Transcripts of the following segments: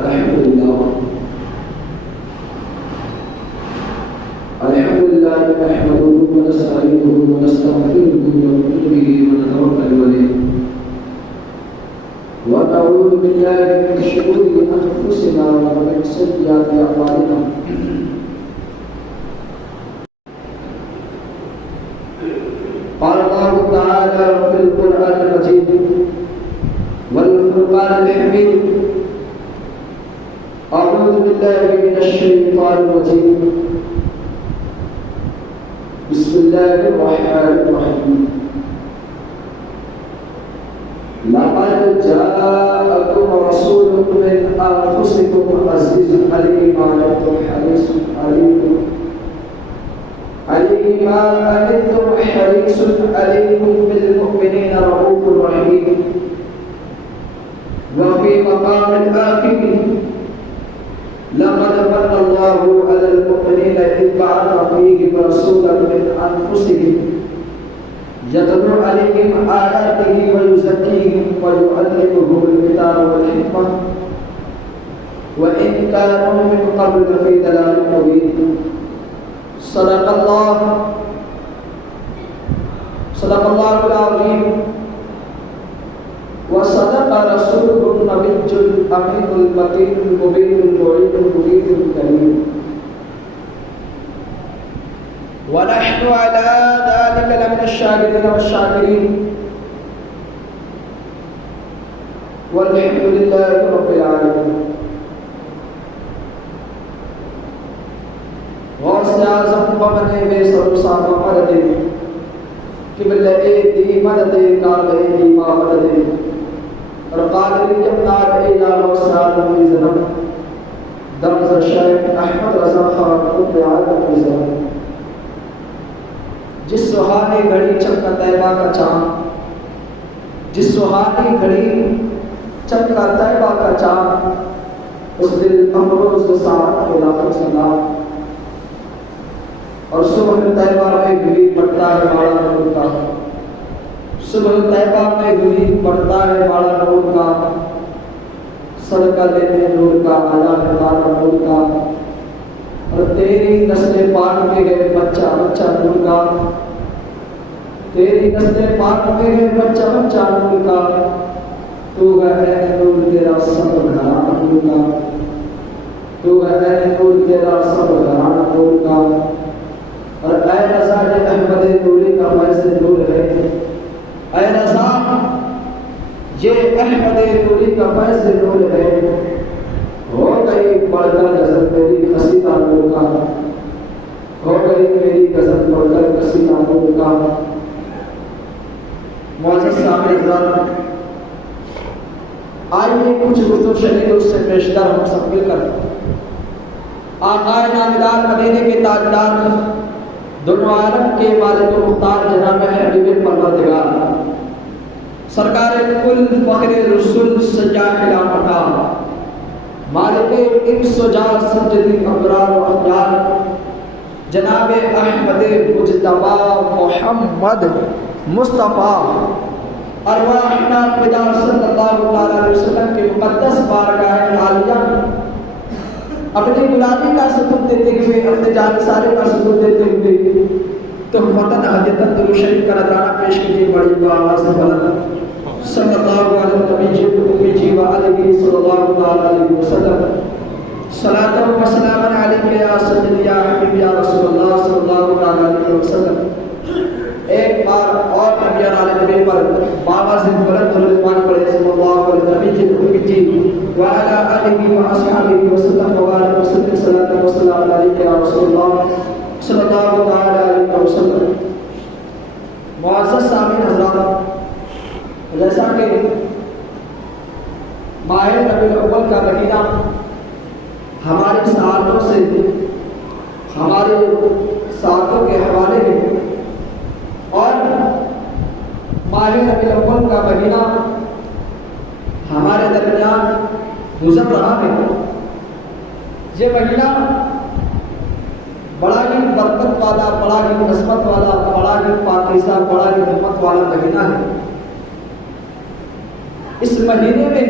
الحمد لله نحمده ونستعينه ونستغفره ونؤمن به ونتوكل عليه ونعوذ بالله من شرور انفسنا ومن سيئات اعمالنا قال الله تعالى في القرآن المجيد والفرقان الحميد أعوذ بالله من الشيطان الرجيم بسم الله الرحمن الرحيم لقد جاءكم رسول من أنفسكم عزيز عليه ما عنتم حريص عليكم حريص عليكم بالمؤمنين رؤوف رحيم. وفي مقام آخر لقد من الله على المؤمنين إذ بعث فيهم رسولا من أنفسهم يتلو عليهم آياته ويزكيهم ويعلمهم الكتاب والحكمة وإن كانوا من قبل لفي ضلال مبين. صدق الله العظيم وصدق رسوله النبي الأمين المكين المبين المعين المجيد الكريم. ونحن على ذلك لمن الشاهدين والشاكرين والحمد لله رب العالمين. غوث اعظم ومن بے سر صاحب مدد قبلہ دی مدد کعبہ دی مدد اور قادری جمدار الہ وسلام زنم دمز شیخ احمد رضا خان قطب عالم زنم. جس سہانی گھڑی چمکا طیبہ کا چاند جس سہانی گھڑی چمکا طیبہ کا چاند اس دل امروز ساعت کے لاکھوں سلام. اور صبح طیبہ میں گلی پڑتا ہے باڑا نور کا صبح طیبہ میں گلی پڑتا ہے باڑا نور کا صدقہ لینے نور کا آلہ بارہ نور کا اور تیری نسل پاک میں گئے بچہ بچہ نور کا تیری نسل پاک میں گئے بچہ بچہ نور کا تو ہے نور تیرا سب گھرانا نور کا تو ہے نور تیرا سب گھرانا نور کا. اور اے رضا احمد نوری کا فیض نور ہے اے رضا یہ احمد نوری کا فیض نور ہے. ہو گئی پڑھ کر غزل میری قصیدہ نور کا ہو گئی میری غزل پڑھ کر قصیدہ نور کا. معزز سامعین حضرات آئیے کچھ گفتگو شنید اس سے پیشتر ہم سب مل کر آقا نامدار مدینے کے تاجدار دونوں عالم کے مالک و مختار جناب حبیب پروردگار سرکار کل فخر رسول سجا خلافتا مالک انس و جان سجدی ابرار و اخیار جناب احمد مجتبی محمد مصطفیٰ ارواحنا فدا صلی اللہ علیہ وسلم کے مقدس بارگاہ عالیہ اپنی غلامی کا ثبوت دیتے ہوئے اپنے جان سارے کا ثبوت دیتے ہوئے تحفتاً حجتاً درود شریف کا نذرانہ پیش کیجیے بڑی آواز سے بلند صلی اللہ علیہ وسلم صلاۃ و سلام علیک یا سیدی یا حبیبی یا رسول اللہ صلی اللہ علیہ وسلم. ایک بار اور نبی علیہ پر بابا سے بلند درود پاک پڑھے صلی اللہ علیہ وسلم وعلى آله وأصحابه وسلم وبارك وسلم صلاة وسلام عليك يا رسول الله صلی اللہ علیہ وسلم. معزز سامعین حضرات جیسا کہ ماہ ربیع الاول کا مہینہ ہمارے ساعتوں کے حوالے ہے اور ماہ ربیع الاول کا مہینہ ہمارے درمیان گزر رہا ہے. یہ مہینہ بڑا ہی برکت والا بڑا ہی نسبت والا بڑا ہی پاکیزہ بڑا ہی رحمت والا مہینہ ہے. اس مہینے میں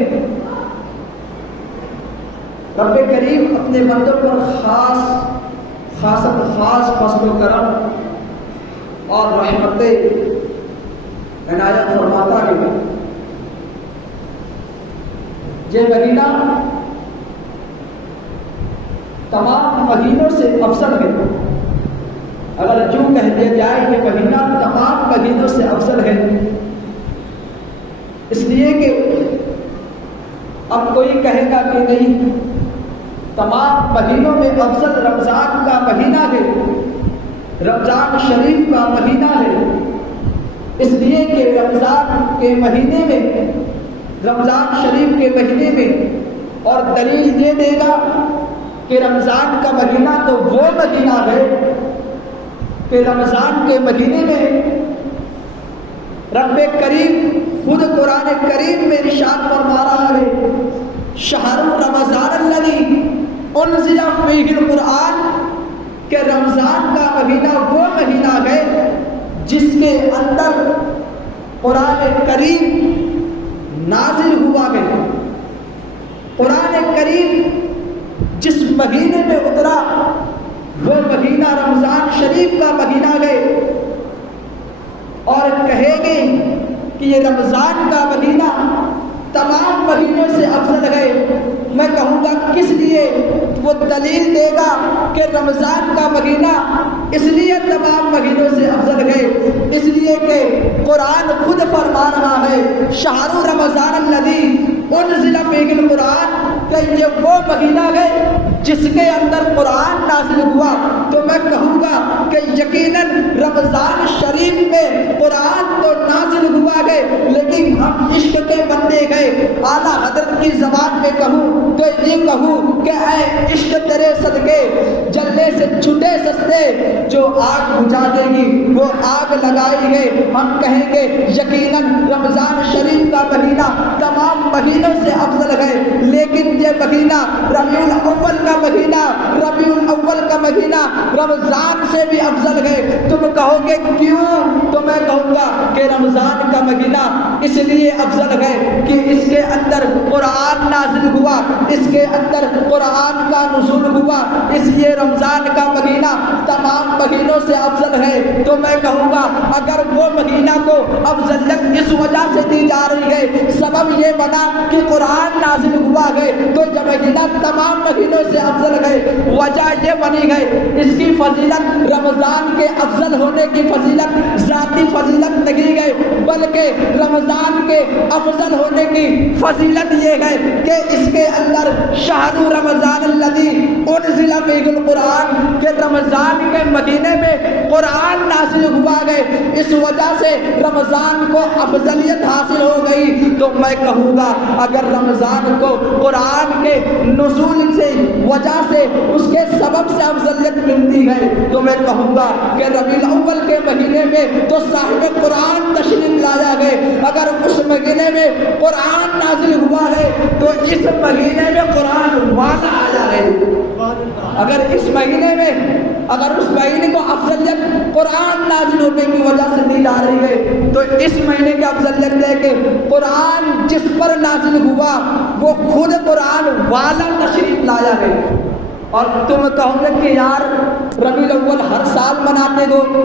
کریم اپنے بندوں پر خاص فضل و کرم اور رحمت عنایت فرماتا ہے۔ یہ مہینہ تمام مہینوں سے افضل ہے۔ اگر جو کہہ دیا جائے یہ مہینہ تمام مہینوں سے افضل ہے، اس لیے کہ اب کوئی کہے گا کہ نہیں، تمام مہینوں میں افضل رمضان کا مہینہ ہے، رمضان شریف کا مہینہ ہے، اس لیے کہ رمضان کے مہینے میں، رمضان شریف کے مہینے میں، اور دلیل یہ دے گا کہ رمضان کا مہینہ تو وہ مہینہ ہے کہ رمضان کے مہینے میں رب کریم خود قرآن کریم میں ارشاد فرما رہا ہے، شہر رمضان الذی انزل فیہ القرآن، کہ رمضان کا مہینہ وہ مہینہ ہے جس کے اندر قرآن کریم نازل ہوا ہے۔ قرآن کریم جس مہینے میں اترا وہ مہینہ رمضان شریف کا مہینہ ہے، اور کہے گے کہ یہ رمضان کا مہینہ تمام مہینوں سے افضل ہے، میں کہوں گا کس لیے؟ وہ دلیل دے گا کہ رمضان کا مہینہ اس لیے تمام مہینوں سے افضل ہے، اس لیے کہ قرآن خود فرما رہا ہے، شہر رمضان الذی انزل فیہ القرآن، کہ یہ وہ مہینہ ہے جس کے اندر قرآن نازل ہوا۔ تو میں کہوں گا کہ یقیناً رمضان شریف میں قرآن تو نازل ہوا ہے، لیکن ہم عشق کے بندے گئے، اعلیٰ حضرت کی زبان میں کہوں تو یہ کہوں کہ اے عشق تیرے صدقے جلنے سے چھٹے سستے، جو آگ بجھا دے گی وہ آگ لگائی ہے۔ ہم کہیں گے یقیناً رمضان شریف کا مہینہ تمام مہینوں سے افضل ہے، لیکن یہ مہینہ ربیع الاول کا مہینہ، ربیع الاول کا مہینہ رمضان سے بھی افضل ہے۔ تم کہو گے کیوں؟ تو میں کہوں گا کہ رمضان کا مہینہ اس لیے افضل ہے کہ اس کے اندر قرآن نازل ہوا، اس کے اندر قرآن کا نزول ہوا، اس لیے رمضان کا مہینہ تمام مہینوں سے افضل ہے۔ تو میں کہوں گا اگر وہ مہینہ کو افضلیت اس وجہ سے دی جا رہی ہے، سبب یہ بنا کہ قرآن نازل ہوا ہے، تو یہ مہینہ تمام مہینوں سے افضل ہے۔ وجہ یہ بنی ہے، اس کی فضیلت رمضان کے افضل ہونے کی فضیلت ذاتی فضیلت نہیں ہے، بلکہ رمضان کے افضل ہونے کی فضیلت یہ ہے کہ اس کے اندر شہر رمضان الذی انزل فیہ القرآن، کہ رمضان کے مہینے میں قرآن نازل ہوا ہے، اس وجہ سے رمضان کو افضلیت حاصل ہو گئی۔ تو میں کہوں گا اگر رمضان کو قرآن کے نزول سے وجہ سے اس کے سبب سے افضلیت ملتی ہے، تو میں کہوں گا کہ ربیع الاول کے مہینے میں تو صاحب قرآن تشریف لایا ہے، اگر اس مہینے میں قرآن نازل ہوا ہے تو اس مہینے میں قرآن والا آیا ہے۔ اگر اس مہینے میں، اگر اس مہینے کو افضلیت قرآن نازل ہونے کی وجہ سے دی جا رہی ہے، تو اس مہینے کی افضلیت ہے کہ قرآن جس پر نازل ہوا وہ خود قرآن والا تشریف لایا ہے۔ اور تم کہو گے کہ یار ربیع الاول ہر سال مناتے ہو،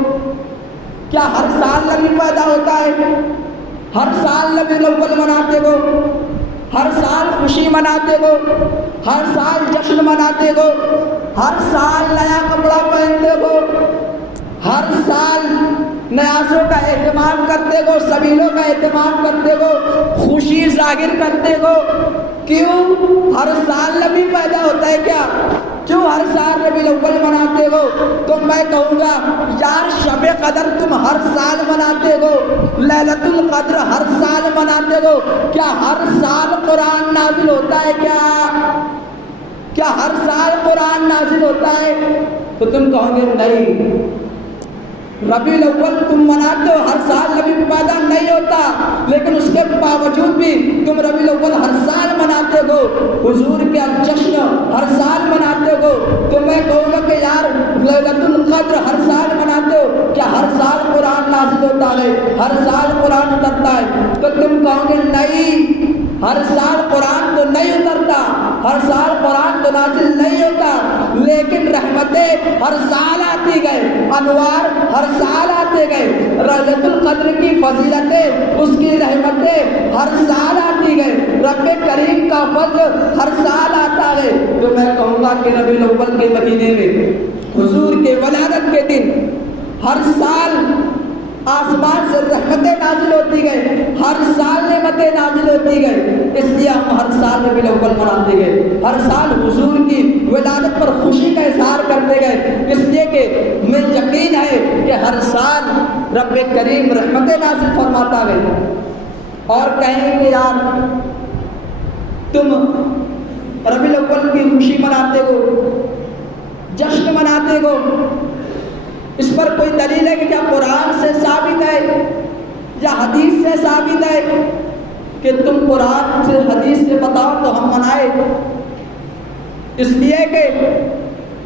کیا ہر سال نبی پیدا ہوتا ہے؟ ہر سال ربیع الاول مناتے ہو، ہر سال خوشی مناتے ہو، ہر سال جشن مناتے ہو، ہر سال نیا کپڑا پہنتے ہو، ہر سال نیازوں کا اہتمام کرتے ہو، سبیلوں کا اہتمام کرتے ہو، خوشی ظاہر کرتے ہو۔ کیوں؟ ہر سال نبی پیدا ہوتا ہے کیا؟ کیوں ہر سال ربیع الاول مناتے ہو؟ تو میں کہوں گا یار شب قدر تم ہر سال مناتے ہو، لیلۃ القدر ہر سال مناتے ہو، کیا ہر سال قرآن نازل ہوتا ہے کیا ہر سال قرآن نازل ہوتا ہے؟ تو تم کہو گے نہیں، ربیع الاول تم مناتے ہو، ہر سال نبی پیدا نہیں ہوتا، لیکن اس کے باوجود بھی تم ربیع الاول ہر سال مناتے ہو، حضور کے جشن ہر سال مناتے ہو۔ تو میں کہوں گا کہ یار لیلۃ القدر ہر سال مناتے ہو، کیا ہر سال قرآن نازل ہوتا ہے، ہر سال قرآن اترتا ہے؟ تو تم کہو گے نہیں، ہر سال قرآن تو نہیں اترتا، ہر سال قرآن تو نازل نہیں ہوتا، لیکن رحمتیں ہر سال آتی گئے، انوار ہر سال آتے گئے، لیلۃ القدر کی فضیلتیں، اس کی رحمتیں ہر سال آتی گئے، رب کریم کا فضل ہر سال آتا ہے۔ تو میں کہوں گا کہ ربیع الاول کے مہینے میں حضور کے ولادت کے دن ہر سال آسمان سے رحمتیں نازل ہوتی گئے، ہر سال نعمتیں نازل ہوتی گئے، اس لیے ہم ہر سال ربیع الاول مناتے گئے، ہر سال حضور کی ولادت پر خوشی کا اظہار کرتے گئے، اس لیے کہ ہمیں یقین ہے کہ ہر سال رب کریم رحمتیں نازل فرماتا ہے۔ اور کہیں کہ یار تم ربیع الاول کی خوشی مناتے ہو، جشن مناتے ہو، اس پر کوئی دلیل ہے کہ کیا قرآن سے ثابت ہے یا حدیث سے ثابت ہے کہ تم قرآن سے حدیث سے بتاؤ تو ہم منائے؟ اس لیے کہ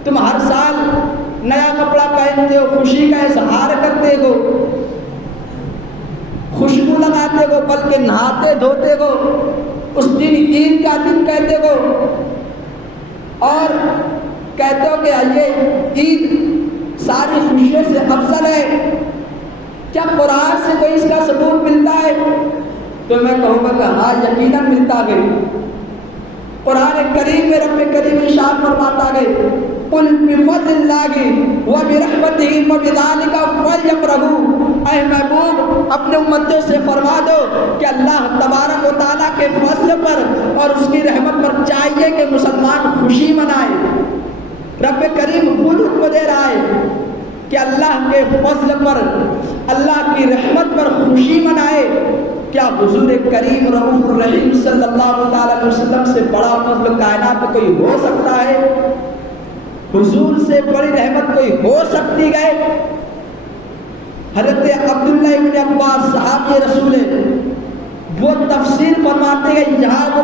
تم ہر سال نیا کپڑا پہنتے ہو، خوشی کا اظہار کرتے ہو، خوشبو لگاتے ہو، بلکہ نہاتے دھوتے ہو، اس دن عید کا دن کہتے ہو، اور کہتے ہو کہ یہ عید ساری خوشیوں سے افضل ہے۔ کیا قرآن سے کوئی اس کا ثبوت ملتا ہے؟ تو میں کہوں گا کہ ہاں یقیناً ملتا ہے۔ قرآن کریم میں رب کریم ارشاد فرماتا ہے قل بفضل اللہ وبرحمتہ فبذلک فلیفرحوا، اے محبوب اپنے امتوں سے فرما دو کہ اللہ تبارک و تعالیٰ کے فضل پر اور اس کی رحمت پر چاہیے کہ مسلمان خوشی منائے۔ رب کریم خود حکم دے رہا ہے کہ اللہ کے فضل پر، اللہ کی رحمت پر خوشی منائے۔ کیا حضور کریم رؤوف الرحیم صلی اللہ علیہ وسلم سے بڑا فضل کائنات میں کوئی ہو سکتا ہے؟ حضور سے بڑی رحمت کوئی ہو سکتی ہے؟ حضرت عبداللہ ابن عباس صحابی رسول وہ تفسیر فرماتے ہیں یہاں وہ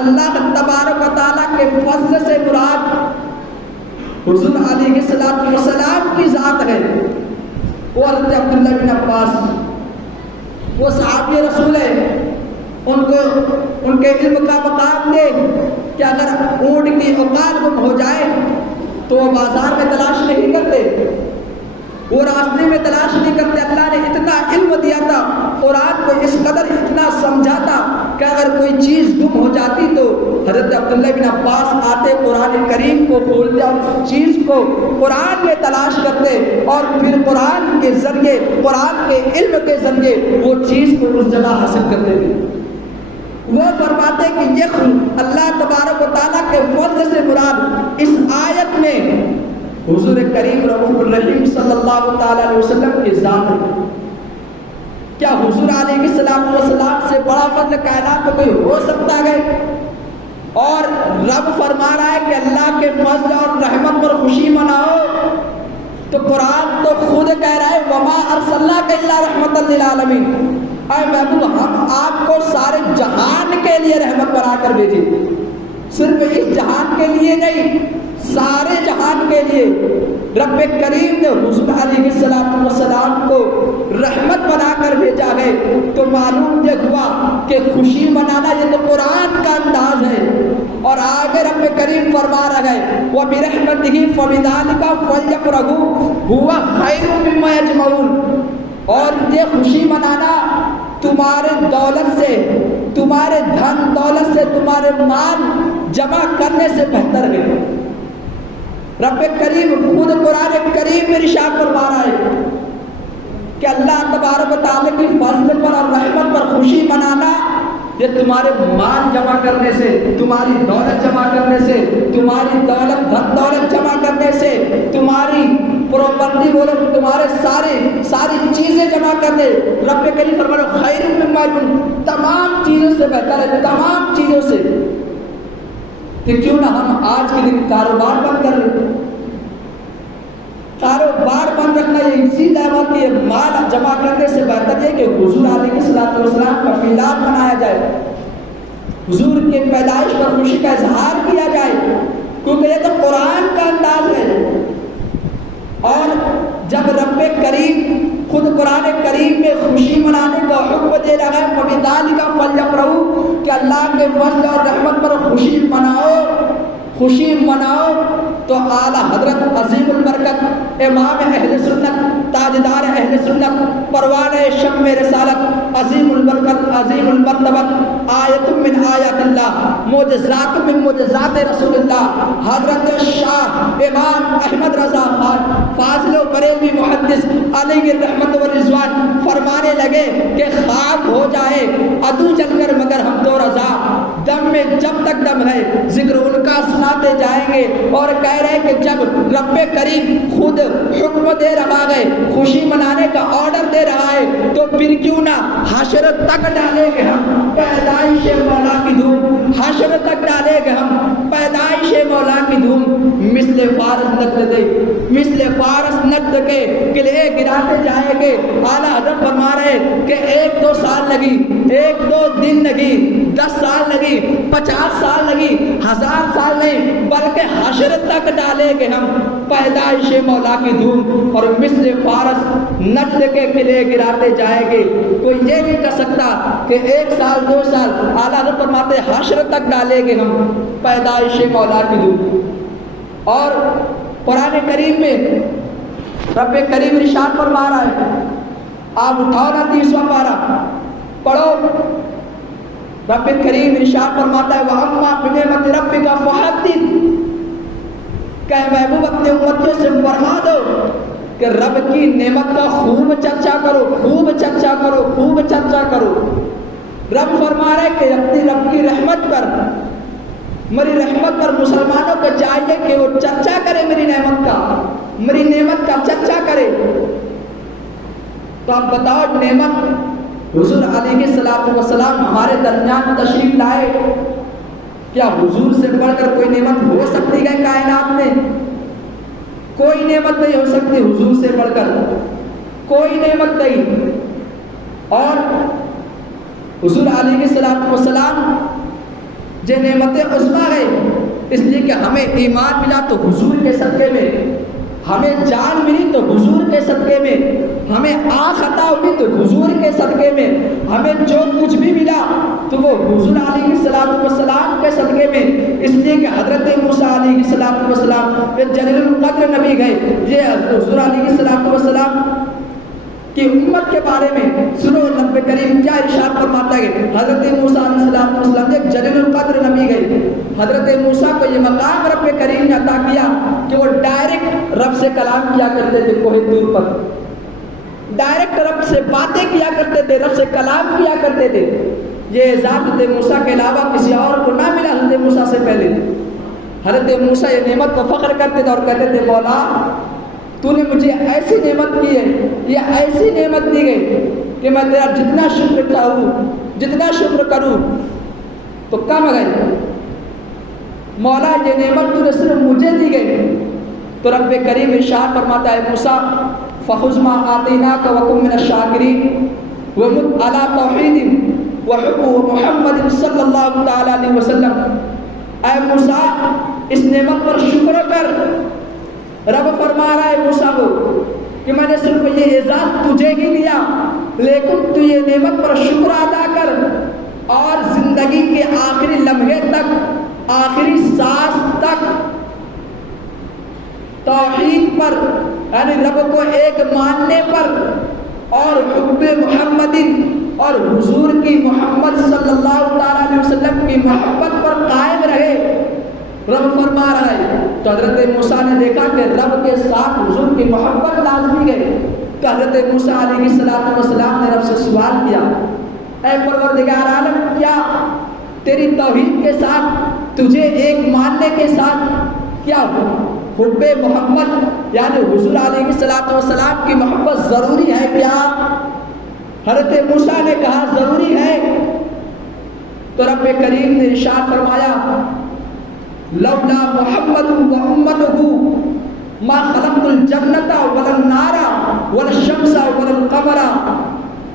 اللہ تبارک و تعالیٰ کے فضل سے مراد حضور علیہ السلام کی ذات ہے۔ وہ حضرت عبداللہ بن عباس وہ صحابی رسول ہے، ان کے علم کا مقام دے کہ اگر اونٹ کی اوقات گم ہو جائے تو وہ بازار میں تلاش نہیں کرتے، وہ راستے میں تلاش نہیں کرتے۔ اللہ نے اتنا علم دیا تھا، قرآن کو اس قدر اتنا سمجھا تھا کہ اگر کوئی چیز گم ہو جاتی تو حضرت عبداللہ بن عباس آتے، قرآن کریم کو کھولتے اور اس چیز کو قرآن میں تلاش کرتے، اور پھر قرآن کے ذریعے، قرآن کے علم کے ذریعے وہ چیز کو اس جگہ حاصل کرتے تھے۔ وہ فرماتے کہ یہ اللہ تبارک و تعالیٰ کے فضل سے مراد اس آیت میں حضور کریم رؤوف الرحیم صلی اللہ تعالیٰ علیہ وسلم کی ذات ہے۔ کیا حضور علیہ السلام سے بڑا فضل کائنات میں کوئی ہو سکتا ہے؟ اور رب فرما رہا ہے کہ اللہ کے فضل اور رحمت پر خوشی مناؤ، تو قرآن تو خود کہہ رہا ہے وما ارسلناک الا رحمۃ للعالمین، اے محبوب ہم آپ کو سارے جہان کے لیے رحمت بنا کر بھیجے، صرف اس جہان کے لیے نہیں، سارے جہان کے لیے رب کریم نے حضور علیہ السلام کو رحمت بنا کر بھیجا ہے۔ تو معلوم یہ ہوا کہ خوشی منانا یہ تو قرآن کا انداز ہے، اور آگے رب کریم فرما رہا ہے وَبِرَحْمَتِهِ فَبِذَلِكَ فَلْيَفْرَحُوا هُوَ خَيْرٌ مِّمَّا يَجْمَعُونَ، اور یہ خوشی منانا تمہارے دولت سے، تمہارے دھن دولت سے، تمہارے مال جمع کرنے سے بہتر ہے۔ رب کریم خود قرآن کریم میں ارشاد فرما رہا ہے کہ اللہ تبارک و تعالیٰ کی فضل پر اور رحمت پر خوشی منانا یہ تمہارے مال جمع کرنے سے، تمہاری دولت جمع کرنے سے، تمہاری دولت دھن دولت جمع کرنے سے، تمہاری پراپرٹی بولو تمہارے ساری چیزیں جمع کرنے، رب کریم فرما رہا ہے خیر مما یجمعون، تمام چیزوں سے بہتر ہے، تمام چیزوں سے۔ کہ کیوں نہ ہم آج کے دن کاروبار بند کر لیں، کاروبار بند رکھنا یہ اسی دعوت کے مال جمع کرنے سے بہتر ہے کہ حضور علیہ السلام کا میلاد منایا جائے، حضور کے پیدائش پر خوشی کا اظہار کیا جائے، کیونکہ یہ تو قرآن کا انداز ہے۔ اور جب رب کریم خود قرآن کریم میں خوشی منانے کا حکم دے رہا ہے فَبِذَلِكَ فَلْيَفْرَحُوا، کہ اللہ کے فضل اور رحمت پر خوشی مناؤ، خوشی مناؤ تو اعلیٰ حضرت عظیم البرکت امام اہل سنت تاجدار اہل سنت پروانہ شم رسالت عظیم البرکت عظیم المرتبت آیت من آیات اللہ معجزات من معجزات رسول اللہ حضرت شاہ امام احمد رضا خان فاضل و بریلوی محدث علیہ الرحمت والرضوان فرمانے لگے کہ خاک ہو جائے عدو جل کر مگر ہم تو رضا، دم میں جب تک دم ہے ذکر ان کا سناتے جائیں گے، اور کہہ رہے کہ جب رب کریم خود حکم دے رہا ہے، خوشی منانے کا آرڈر دے رہا ہے، تو پھر کیوں نہ حشر تک ڈالیں گے ہم پیدائش مولا کی دھوم، حشر تک ڈالیں گے ہم پیدائش مولا کی دھوم، مثل فارس نقد دے مثل فارس نقد کے قلعے گراتے جائیں گے۔ اعلیٰ حضرت فرما رہے کہ 1-2 سال لگی، 1-2 دن لگی، 10 سال لگی، 50 سال لگی، 1000 سال نہیں، بلکہ حشر تک ڈالیں گے ہم پیدائش مولا کی دھوم، اور مثل فارس نقد کے قلعے گراتے جائیں گے۔ کوئی یہ نہیں کہہ سکتا کہ 1 سال 2 سال، اعلیٰ حضرت فرماتے حشر تک ڈالیں گے ہم پیدائش مولا کی دھوم۔ اور قرآن کریم میں رب کریم ارشاد فرما رہا ہے، آپ اٹھاؤ نا 30واں پارہ پڑھو، رب کریم ارشاد فرماتا ہے وَأَمَّا بِنِعْمَتِ رَبِّكَ فَحَدِّثْ، کہ محبوب اپنے امتیوں سے فرما دو کہ رب کی نعمت کا خوب چرچا کرو، خوب چرچا کرو، خوب چرچا کرو۔ رب فرما رہے کہ اپنی رب کی رحمت پر، میری رحمت پر مسلمانوں کو چاہیے کہ وہ چرچا کرے میری نعمت کا، میری نعمت کا چرچا کرے۔ تو آپ بتاؤ نعمت حضور علیہ السلام ہمارے درمیان تشریف لائے، کیا حضور سے بڑھ کر کوئی نعمت ہو سکتی ہے کائنات میں؟ کوئی نعمت نہیں ہو سکتی حضور سے بڑھ کر، کوئی نعمت نہیں۔ اور حضور علیہ السلام جو نعمت عظمیٰ ہے، اس لیے کہ ہمیں ایمان ملا تو حضور کے صدقے میں، ہمیں جان ملی تو حضور کے صدقے میں، ہمیں آنکھ عطا ہوئی تو حضور کے صدقے میں، ہمیں جو کچھ بھی ملا تو وہ حضور علیہ السلام کے صدقے میں۔ اس لیے کہ حضرت موسیٰ علیہ السلام یہ جلیل القدر نبی گئے، یہ حضور علیہ السلام کی امت کے بارے میں سنو رب کریم کیا ارشاد فرماتا ہے۔ حضرت موسیٰ علیہ السلام ایک جلیل القدر نبی گئے، حضرت موسیٰ کو یہ مقام رب کریم نے عطا کیا کہ وہ ڈائریکٹ رب سے کلام کیا کرتے تھے، کوہ طور پر ڈائریکٹ رب سے باتیں کیا کرتے تھے، رب سے کلام کیا کرتے تھے۔ یہ اعزاز حضرت موسیٰ کے علاوہ کسی اور کو نہ ملا حضرت موسیٰ سے پہلے۔ حضرت موسیٰ یہ نعمت کو فخر کرتے تھے اور کہتے تھے مولا تو نے مجھے ایسی نعمت کی ہے، یہ ایسی نعمت دی گئی کہ میں تیرا جتنا شکر چاہوں، جتنا شکر کروں تو کم ہے۔ مولا یہ نعمت تو نے صرف مجھے دی گئی۔ تو رب کریم ارشاد فرماتا ہے موسیٰ فخذ ما آتیناک وکن من الشاکرین ومت علی توحید وحب محمد صلی اللہ تعالی علیہ وسلم۔ اے موسیٰ اس نعمت پر شکر کر۔ رب فرما رہا ہے موسیٰ کو کہ میں نے صرف یہ اعزاز تجھے ہی دیا، لیکن تو یہ نعمت پر شکر ادا کر، اور زندگی کے آخری لمحے تک، آخری سانس تک توحید پر، یعنی رب کو ایک ماننے پر اور حب محمد اور حضور کی محمد صلی اللہ تعالی علیہ وسلم کی محبت پر قائم رہے۔ رب فرما رہا ہے تو حضرت موسیٰ نے دیکھا کہ رب کے ساتھ حضور کی محبت لازمی ہے، تو حضرت موسیٰ علیہ السلام نے رب سے سوال کیا اے پروردگار عالم، کیا تیری توحید کے ساتھ، تجھے ایک ماننے کے ساتھ کیا حب محمد یعنی حضور علیہ السلام کی محبت ضروری ہے کیا؟ حضرت موسیٰ نے کہا ضروری ہے۔ تو رب کریم نے ارشاد فرمایا لولا محمد و امتہ ما خلقت الجنۃ ولا النار ولا الشمس ولا القمر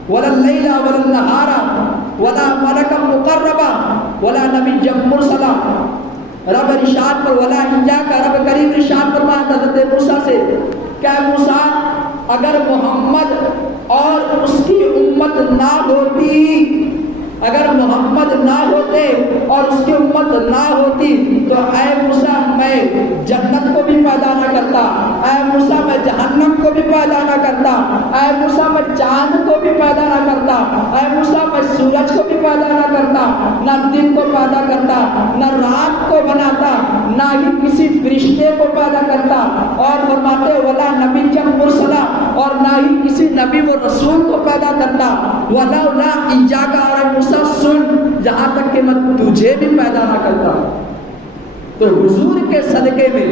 ولا الليل ولا النهار ولا ملكا مقربا ولا نبيا مرسلا۔ رب ارشاد پر ولا ایاک، رب کریم ارشاد فرماتا حضرت موسیٰ سے کہ موسیٰ اگر محمد اور اس کی امت نہ ہوتی، اگر محمد نہ ہوتے اور اس کی امت نہ ہوتی تو اے موسیٰ میں جنت کو بھی پیدا نہ کرتا، اے موسیٰ میں جہنم کو بھی پیدا نہ کرتا، اے موسیٰ میں چاند کو بھی پیدا نہ کرتا، اے موسیٰ میں سورج کو بھی پیدا نہ کرتا، نہ دن کو پیدا کرتا، نہ رات کو بناتا، نہ ہی کسی فرشتے کو پیدا کرتا، اور فرماتے ولا نبی مرسلا، اور نہ ہی کسی نبی و رسول کو پیدا کرتا، ولولا ایاک، اور موسیٰ سن، جہاں تک کہ میں تجھے بھی پیدا نہ کرتا۔ تو حضور کے صدقے میں،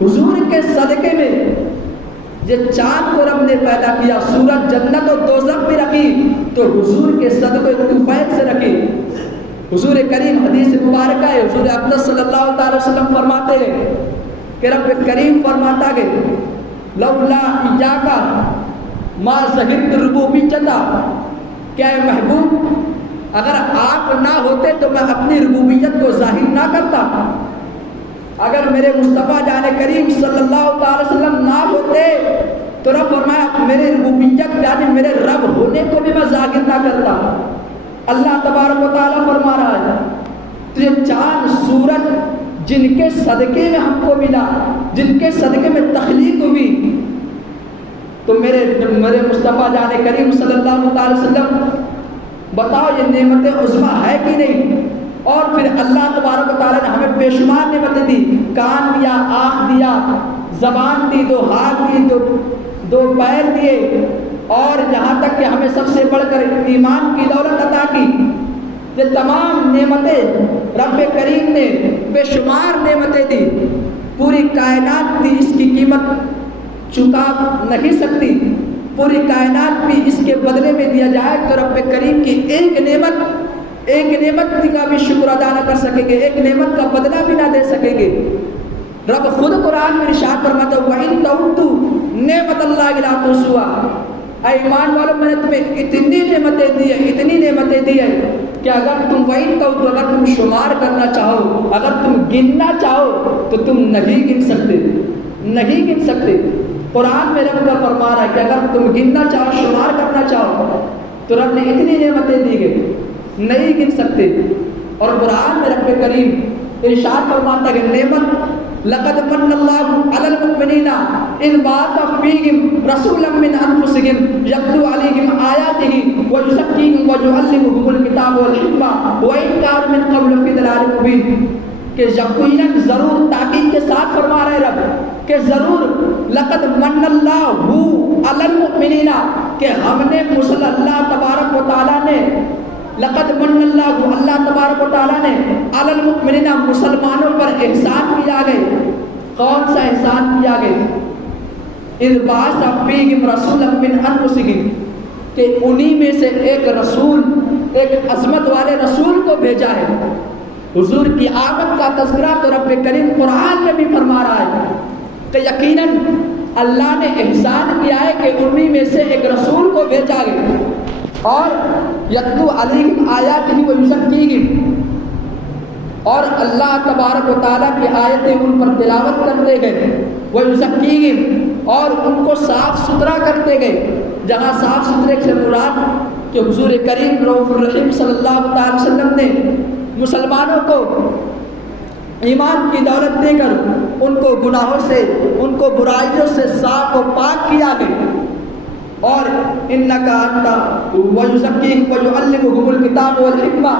حضور کے صدقے میں یہ چاند کو رب نے پیدا کیا، سورج جنت و دوزخ بھی رکھی تو حضور کے صدقے طفیل سے رکھی۔ حضور کریم حدیث مبارکہ ہے، حضور اقدس صلی اللہ تعالی وسلم فرماتے ہیں کہ رب کریم فرماتا ہے لولا ایاک ما ظہرت ربوبیتہ، کیا اے محبوب اگر آپ نہ ہوتے تو میں اپنی ربوبیت کو ظاہر نہ کرتا، اگر میرے مصطفیٰ جان کریم صلی اللہ تعالی وسلم نہ ہوتے تو رب فرمایا میرے ربوبیت یعنی میرے رب ہونے کو بھی میں ظاہر نہ کرتا۔ اللہ تبارک و تعالیٰ فرما رہا ہے تو یہ چاند سورج جن کے صدقے میں ہم کو ملا، جن کے صدقے میں تخلیق ہوئی، تو میرے مصطفیٰ جان کریم صلی اللہ تعالی وسلم بتاؤ یہ نعمت عظمیٰ ہے کہ نہیں؟ اور پھر اللہ تبارک و تعالیٰ نے ہمیں بے شمار نعمتیں دی، کان دیا، آنکھ دیا، زبان دی، دو ہاتھ دی، دو پیر دیے، اور یہاں تک کہ ہمیں سب سے بڑھ کر ایمان کی دولت عطا کی۔ یہ تمام نعمتیں رب کریم نے بے شمار نعمتیں دی، پوری کائنات بھی اس کی قیمت چکا نہیں سکتی، پوری کائنات بھی اس کے بدلے میں دیا جائے تو رب کریم کی ایک نعمت کا بھی شکر ادا نہ کر سکیں گے، ایک نعمت کا بدلہ بھی نہ دے سکیں گے۔ رب خود قرآن میں ارشاد فرماتا ہے وَإِن تَعُدُّوا نِعْمَتَ اللَّهِ لَا تُحْصُوهَا، اے ایمان والو میں نے تمہیں اتنی نعمتیں دی ہیں کہ اگر تم وَإِن تَعُدُّوا، اگر تم شمار کرنا چاہو، اگر تم گننا چاہو تو تم نہیں گن سکتے۔ قرآن میں رب کا فرمان ہے کہ اگر تم گننا چاہو، شمار کرنا چاہو تو رب نے اتنی نعمتیں دی گئی، نہیں گن سکتے۔ اور قرآن میں رب کریم ارشاد فرماتا ہے نعمت لقد من اللہ علی المؤمنین اذ بعث فیہم رسولا من انفسہم یتلو علیہم آیاتہ ویزکیہم ویعلمہم الکتاب والحکمہ وإن کانوا من قبل فی ضلال مبین، کہ یقیناً ضرور تاکید کے ساتھ فرما رہے رب کہ ضرور لقد من اللہ علی المؤمنین، کہ ہم نے اللہ تبارک و تعالیٰ نے لقد من اللہ تبارک و تعالیٰ نے علی المؤمنین مسلمانوں پر احسان کیا گئے۔ کون سا احسان کیا گئے؟ اذ بعث فیہم رسولا من انفسہم، کہ انہی میں سے ایک رسول، ایک عظمت والے رسول کو بھیجا ہے۔ حضور کی آمد کا تذکرہ تو رب کریم قرآن میں بھی فرما رہا ہے کہ یقیناً اللہ نے احسان کیا ہے کہ انہی میں سے ایک رسول کو بھیجا گیا، اور یتلو علیہم آیاتہ ویزکیہم، اور اللہ تبارک و تعالیٰ کی آیتیں ان پر تلاوت کرتے گئے، ویزکیہم، اور ان کو صاف ستھرا کرتے گئے۔ جہاں صاف ستھرے سے مراد کہ حضور کریم رؤوف الرحیم صلی اللہ تعالی وسلم نے مسلمانوں کو ایمان کی دولت دے کر ان کو گناہوں سے، ان کو برائیوں سے صاف و پاک کیا ہے، اور انک انت ویزکیہم ویعلمہم الکتاب والحکمہ،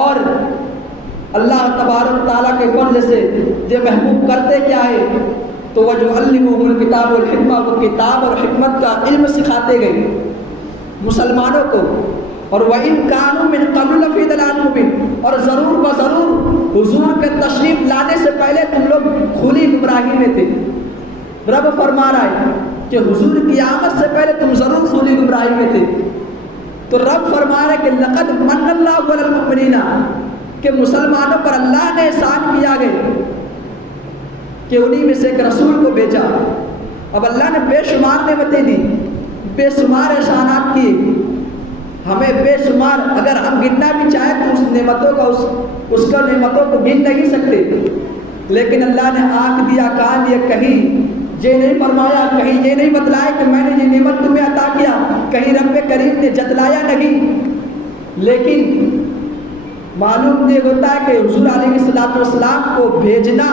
اور اللہ تبارک تعالیٰ کے فضل سے یہ محبوب کرتے کیا ہے تو ویعلمہم الکتاب والحکمہ، وہ کتاب اور حکمت کا علم سکھاتے گئے مسلمانوں کو۔ اور وَإِن كَانُوا مِن قَبْلُ لَفِي ضَلَالٍ مُبِينٍ، اور ضرور بضرور حضور کے تشریف لانے سے پہلے تم لوگ کھلی گمراہی میں تھے۔ رب فرما رہا ہے کہ حضور کی آمد سے پہلے تم ضرور کھلی گمراہی میں تھے۔ تو رب فرما رہا ہے کہ لقد من اللہ علی المؤمنین، کہ مسلمانوں پر اللہ نے احسان کیا گئے کہ انہی میں سے ایک رسول کو بھیجا۔ اب اللہ نے بے شمار نعمتیں دی، بے شمار احسانات کیے، ہمیں بے شمار، اگر ہم گننا بھی چاہیں تو اس نعمتوں کا اس کا نعمتوں کو گن نہیں سکتے، لیکن اللہ نے آنکھ دیا، کان دیا، کہیں یہ نہیں فرمایا، کہیں یہ نہیں بتلایا کہ میں نے یہ نعمت تمہیں عطا کیا، کہیں رب کریم نے جتلایا نہیں، لیکن معلوم یہ ہوتا ہے کہ حضور علیہ السلام کو بھیجنا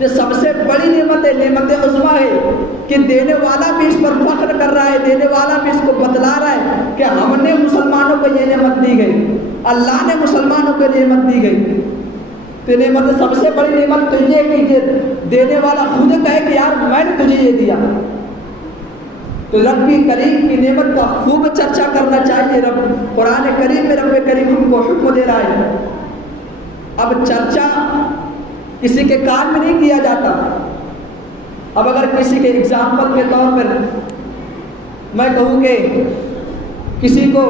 یہ سب سے بڑی نعمت ہے، نعمت عظمیٰ ہے کہ دینے والا بھی اس پر فخر کر رہا ہے، دینے والا بھی اس کو بتلا رہا ہے کہ ہم نے مسلمانوں کو یہ نعمت دی گئی، اللہ نے مسلمانوں کو نعمت دی گئی۔ تو نعمت سب سے بڑی نعمت تو یہ کہ یہ دینے والا خود کہے کہ یار میں نے تجھے یہ دیا۔ تو رب کریم کی نعمت کا خوب چرچا کرنا چاہیے۔ رب قرآن کریم میں رب کریم ان کو حکم دے رہا ہے۔ اب چرچا کسی کے کام میں نہیں کیا جاتا۔ اب اگر کسی کے اگزامپل کے طور پر میں کہوں کہ کسی کو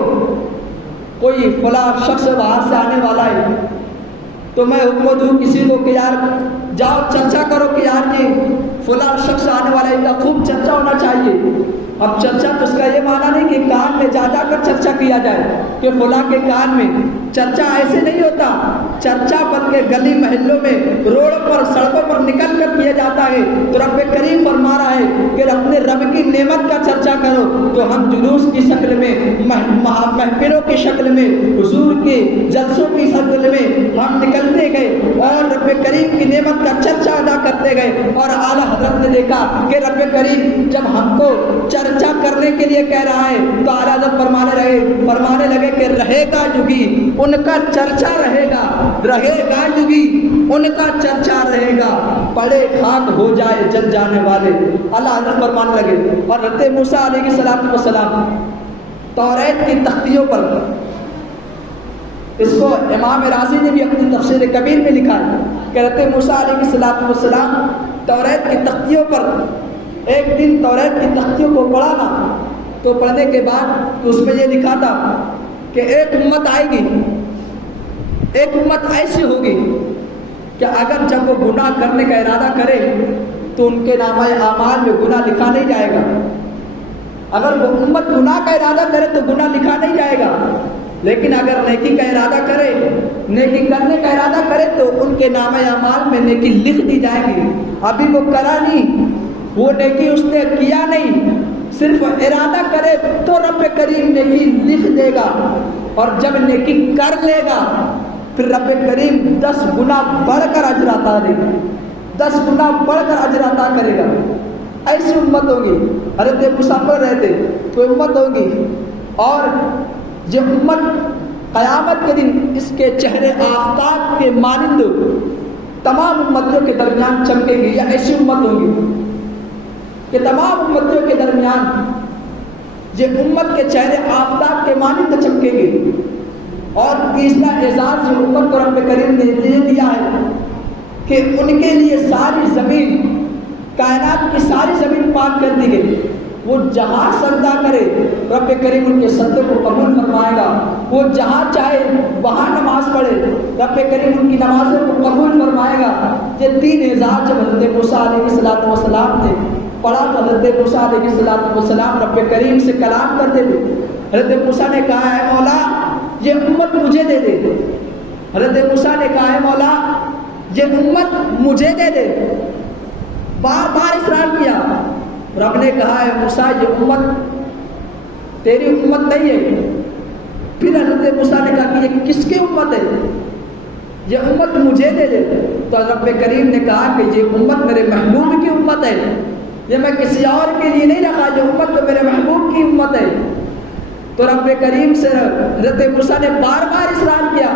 کوئی فلاں شخص باہر سے آنے والا ہے تو میں حکم دوں کسی کو کہ یار جاؤ چرچا کرو کہ یار یہ فلاں شخص آنے والا ہے، ان کا خوب چرچا ہونا چاہیے۔ اب چرچا تو اس کا یہ معنی نہیں کہ کان میں جا جا کر چرچا کیا جائے کہ فلاں کے کان میں، چرچا ایسے نہیں ہوتا۔ چرچا بلکہ گلی محلوں میں روڈ پر سڑکوں پر نکل کر کیا جاتا ہے۔ تو رب کریم فرما رہا ہے کہ اپنے رب کی نعمت کا چرچا کرو۔ تو ہم جلوس کی شکل میں، محفلوں کی شکل میں، حضور کے جلسوں کی شکل میں ہم نکلتے گئے اور رب کریم کی نعمت کا چرچا ادا کرتے گئے۔ اور اعلیٰ حضرت نے دیکھا کہ رب کریم جب ہم کو چرچا کرنے کے لیے کہہ رہا ہے تو اعلیٰ حضرت فرمانے لگے کہ رہے گا یوگی ان کا چرچا رہے گا، رہے گا یوگی ان کا چرچا رہے گا، پڑے خاک ہو جائے جل جانے والے۔ اللہ حضرت فرمانے لگے۔ اور حضرت موسیٰ علیہ السلام توریت کی تختیوں پر، اس کو امام رازی نے بھی اپنی تفسیر کبیر میں لکھا ہے کہ حضرت موسیٰ علیہ السلام توریت کی تختیوں پر ایک دن توریت کی تختیوں کو پڑھا نا، تو پڑھنے کے بعد اس میں یہ لکھا تھا کہ ایک امت آئے گی، ایک امت ایسی ہوگی کہ اگر جب وہ گناہ کرنے کا ارادہ کرے تو ان کے نامہ اعمال میں گناہ لکھا نہیں جائے گا۔ اگر وہ امت گناہ کا ارادہ کرے تو گناہ لکھا نہیں جائے گا، لیکن اگر نیکی کا ارادہ کرے، نیکی کرنے کا ارادہ کرے تو ان کے نامہ اعمال میں نیکی لکھ دی جائے گی۔ ابھی وہ کرا نہیں، وہ نیکی اس نے کیا نہیں، صرف ارادہ کرے تو رب کریم نیکی لکھ دے گا، اور جب نیکی کر لے گا پھر رب کریم 10 گنا بڑھ کر اجر عطا دے گا، 10 گنا بڑھ کر اجر عطا کرے گا۔ ایسی امت ہوگی، حضرت موسیٰ پر رہتے کوئی امت ہوگی، اور یہ امت قیامت کے دن اس کے چہرے آفتاب کے مانند تمام امتوں کے درمیان چمکے گی۔ یا ایسی امت ہوگی کہ تمام امتوں کے درمیان یہ امت کے چہرے آفتاب کے مانند چمکے گی۔ اور تیسرا اعزاز جو امت کو رب کریم نے دے دیا ہے کہ ان کے لیے ساری زمین، کائنات کی ساری زمین پاک کر دی گئی۔ وہ جہاں سجدہ کرے رب کریم ان کے سجدے کو قبول فرمائے گا، وہ جہاں چاہے وہاں نماز پڑھے رب کریم ان کی نمازوں کو قبول فرمائے گا۔ یہ 3 اعزاز جب حضرت موسیٰ علیہ السلام نے پڑھا تو حضرت موسیٰ علیہ السلام رب کریم سے کلام کرتے تھے۔ حضرت موسیٰ نے کہا اے مولا یہ امت مجھے دے دے۔ حضرت موسیٰ نے کہا اے مولا یہ امت مجھے دے دے، بار بار اصرار کیا۔ رب نے کہا اے موسیٰ یہ امت تیری امت نہیں ہے۔ پھر حضرت موسیٰ نے کہا کہ یہ کس کی امت ہے؟ یہ امت مجھے دے دے۔ تو رب کریم نے کہا کہ یہ امت میرے محبوب کی امت ہے، یہ میں کسی اور کے لیے نہیں رکھا، یہ امت تو میرے محبوب کی امت ہے۔ تو رب کریم سے حضرت موسیٰ نے بار بار اصرار کیا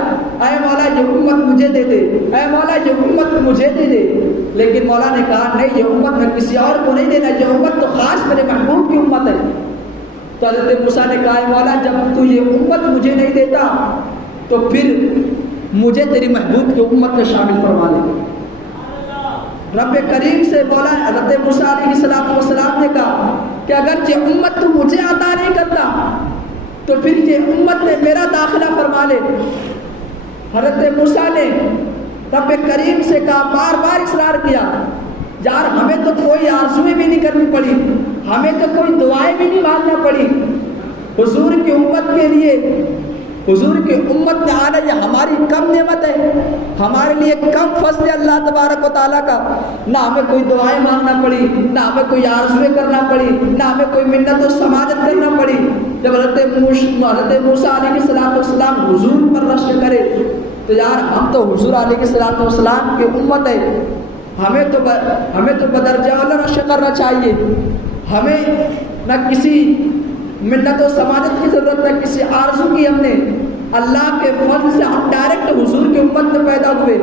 اے مولا یہ امت مجھے دے دے، اے مولا یہ امت مجھے دے دے۔ لیکن مولا نے کہا نہیں، یہ امت میں کسی اور کو نہیں دینا، یہ امت تو خاص میرے محبوب کی امت ہے۔ تو حضرت موسیٰ نے کہا اے مولا جب تو یہ امت مجھے نہیں دیتا تو پھر مجھے تیری محبوب کی امت میں شامل فرما لے۔ رب کریم سے بولا حضرت موسیٰ علیہ السلام نے کہا کہ اگر یہ امت تو مجھے عطا نہیں کرتا تو پھر یہ امت میں میرا داخلہ فرما لے۔ حضرت موسیٰ نے رب کریم سے کہا، بار بار اصرار کیا، یار ہمیں تو کوئی آرزویں بھی نہیں کرنی پڑی، ہمیں تو کوئی دعائیں بھی نہیں مانگنا پڑی، حضور کی امت کے لیے، حضور کی امت میں آنا یہ ہماری کم نعمت ہے، ہمارے لیے کم فضل ہے اللہ تبارک و تعالیٰ کا۔ نہ ہمیں کوئی دعائیں مانگنا پڑی، نہ ہمیں کوئی آرزویں کرنا پڑی، نہ ہمیں کوئی منت و سماجت کرنا پڑی۔ جب حضرت موسیٰ علیہ السلام حضور پر رشک کرے تو یار ہم تو حضور علیہ الصلوۃ والسلام کی امت ہے، ہمیں تو بدرجہ اولا رشک کرنا چاہیے. ہمیں نہ کسی منت و سماجت کی ضرورت، نہ کسی آرزو کی. ہم نے اللہ کے فضل سے ہم ڈائریکٹ حضور کی امت میں پیدا ہوئے.